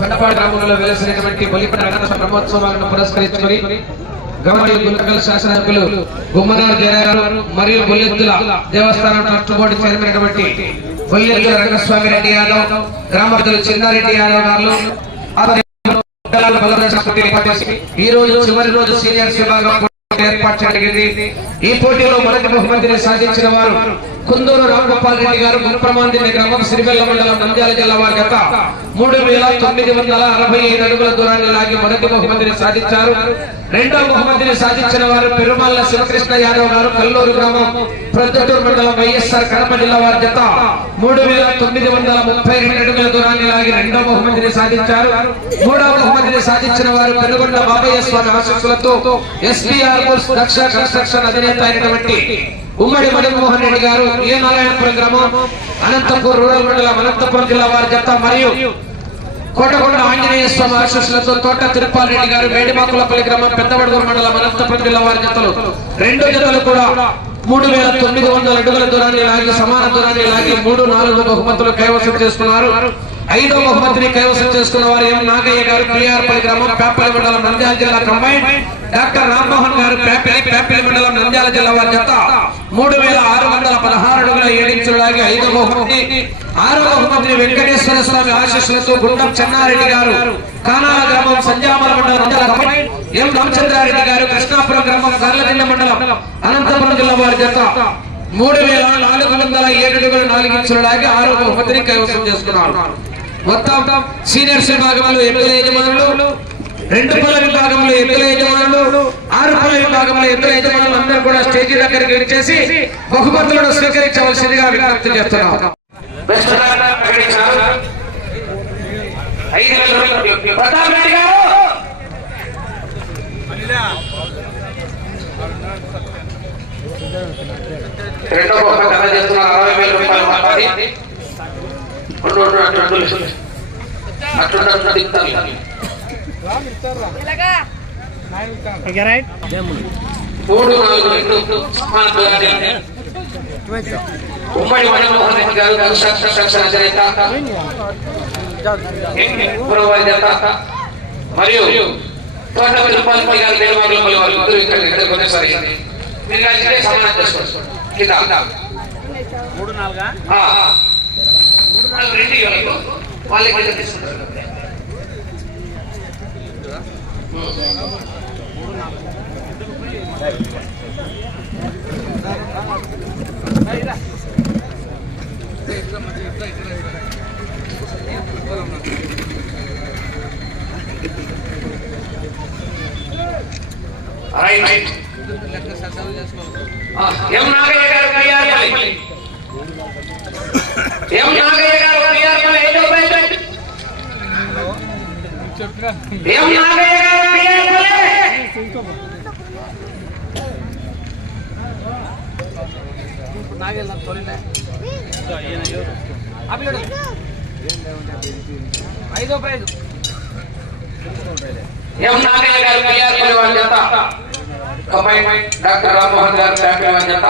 కొండపాడు గ్రామంలో వెలసినటువంటి బలిపడ రంగనాథ బ్రహ్మోత్సవాలను పురస్కరించుకొని గౌరవ గుంటకల్ శాసనసభ్యులు మరియు బుల్లెత్తుల దేవస్థానం ట్రస్ట్ బోర్డు చైర్మన్ అయినటువంటి రంగస్వామి రెడ్డి యాదవ్ గ్రామస్థులు చిన్నారెడ్డి యాదవ్ గారు ఈ రోజు చివరి రోజు సీనియర్స్ విభాగం పోటీ ఏర్పాటు చేయడం జరిగింది. ఈ పోటీలో మొదటి బహుమతిని సాధించిన వారు కుందూరు రామగోపాల్ రెడ్డి గారు మున్ప్రమాందిని గ్రామం సిరిమెల్ల మండలం నంద్యాల జిల్లా వారి గత మూడు వేల తొమ్మిది వందల అరవై ఐదు అడుగుల దూరాన్ని లాగి మొదటి బహుమతిని సాధించారు. రెండవ బహుమతిని సాధించిన వారు పెరుమాళ్ళ శివకృష్ణ యాదవ్ గారు కల్లూరు గ్రామం ప్రొద్దటూరు మండలం వైఎస్ఆర్ కడప జిల్లా వారి జత మూడు వేల తొమ్మిది వందల ముప్పై రెండు అడుగుల దూరాన్ని లాగి రెండవ బహుమతిని సాధించారు. మూడవ బహుమతిని సాధించిన వారు పెనుగొండ బాబయ్య స్వామి ఆశీస్సులతో ఎస్పీఆర్ బుల్స్ దక్ష కన్స్ట్రక్షన్ అధినేత అయినటువంటి ఉమ్మడి మదన్మోహన్ రెడ్డి గారు ఏ నారాయణపురం గ్రామం అనంతపూర్ రూరల్ మండలం అనంతపురం జిల్లా వారి జత మరియు కోటకొండ ఆంజనేయ స్వామి ఆశీస్సులతో తోట తిరుపాల్ రెడ్డి గారు వేడిమాకులపల్లి గ్రామం పెద్దవడుగురు మండలం అనంతపురం జిల్లా వారి జతలు. రెండు జతలు కూడా మూడు వేల తొమ్మిది వందల అడుగుల దూరాన్ని లాగి సమాన దూరాన్ని లాగి మూడు నాలుగు బహుమతులు కైవసం చేసుకున్నారు. ఐదో బహుమతిని కైవసం చేసుకున్న వారు ఎం నాగయ్య గారు పిఆర్పల్లి గ్రామం పేపల్లి మండలం నంద్యాల జిల్లా కంబైన్ డాక్టర్ రామ్మోహన్ గారు పేపల్లి పేపల్లి మండలం నంద్యాల జిల్లా వారి జత. మూడు వేల ఆరు వందల పదహారు అడుగుల ఏడించులు ఐదో బహుమతి ఆరో బహుమతిని వెంకటేశ్వర స్వామి ఆశీస్సులతో గుండం చెన్నారెడ్డి గారు. కానాల గ్రామం సంజామల మండలం ఎం రామచంద్రారెడ్డి గారు కృష్ణాపురం గ్రామం కర్లజిల్ల మండలం అనంతపురం జిల్లా వారి జత. మూడు వేల నాలుగు వందల ఏడు అడుగుల నాలుగు ఇంచులలాగే ఆరో బహుమతిని కైవసం చేసుకున్నారు. మొత్తం సీనియర్స్ విభాగంలో ఎమ్మెల్యే యజమానులు రెండు పల విభాగంలో ఎమ్మెల్యే యజమానులు ఆరు పల విభాగంలో ఎమ్మెల్యే యజమానులు అందరూ కూడా స్టేజీ దగ్గరికి వచ్చేసి బహుమతులను స్వీకరించవలసిందిగా విజ్ఞప్తి చేస్తున్నారు ప్రకటించారు. ఐదు వేల రూపాయలు. ప్రతాప్ రెడ్డి గారు! రెండో అరవై వేల రూపాయలు మాట్లాడి. మూడు నాలుగు రెండు. సమాన ఉమ్మడి మణిమోహన్ రెడ్డి గారు కన్స్ట్రక్షన్ సెక్షన్ అధినేత పురవారి నేత మరియు తోట తిరుపతి గారు నిర్వాహకులు మరియు వారు ఇద్దరు ఇక్కడ ఇక్కడ కొనేసారి మీరు కలిసి సమానం చేసుకోవచ్చు కింద మూడు నాలుగా. మూడు రెండు. వాళ్ళకి తీసుకుంటారు ఎం నాగయ్య గారు కళ్యాణపల్లి ఎం నాగయ్య గారు ఐదో ఎం నాగయ్య గారు కళ్యాణపల్లి నాగేళ్ళ తొలిలే ఐదో ప్రైజ్ ఎం నాగయ్య గారు కళ్యాణపల్లి వారి జత కంబైన్ డాక్టర్ రామ్మోహన్ గారు ఫ్యామిలీ వారి జత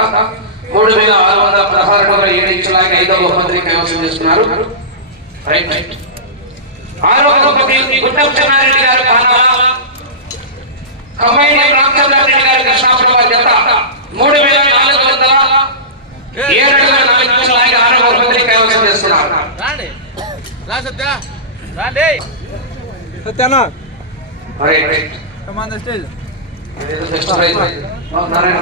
మూడు వేల ఆరు వందల పదహారు వందల ఏడు ఇంచులాగా ఐదో బహుమతిని కైవసం చేస్తున్నారు ఆరో బహుమతి చెన్నారెడ్డి గారు కానాల కంబైన్ రామచంద్రారెడ్డి గారు కృష్ణాపురం జత మూడు వేల నాలుగు వందల ఏడు వందల నాలుగు ఇంచులాగా ఆరో బహుమతిని కైవసం చేసుకున్నారు రాండి. రా సత్య. రాండి. సత్యానా right right come on the stage Narayana